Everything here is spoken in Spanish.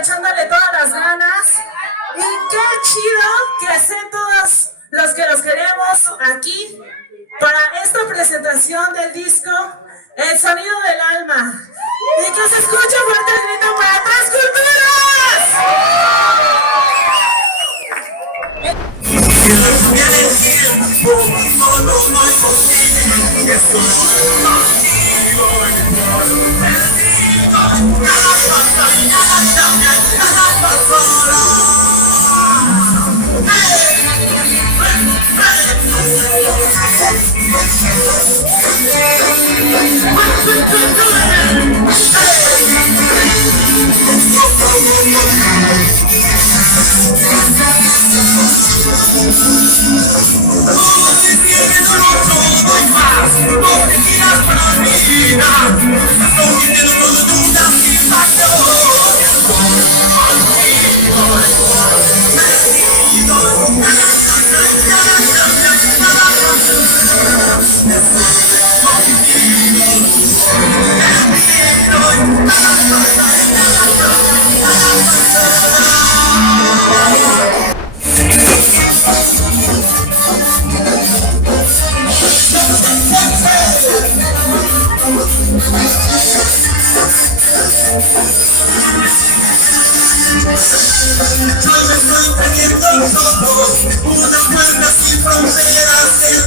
echándole todas las ganas. Y qué chido que estén todos los que los queremos aquí para esta presentación del disco El Sonido del Alma. Y que se escuche fuerte el grito para Tres Yo me estoy teniendo todo, una puerta sin fronteras.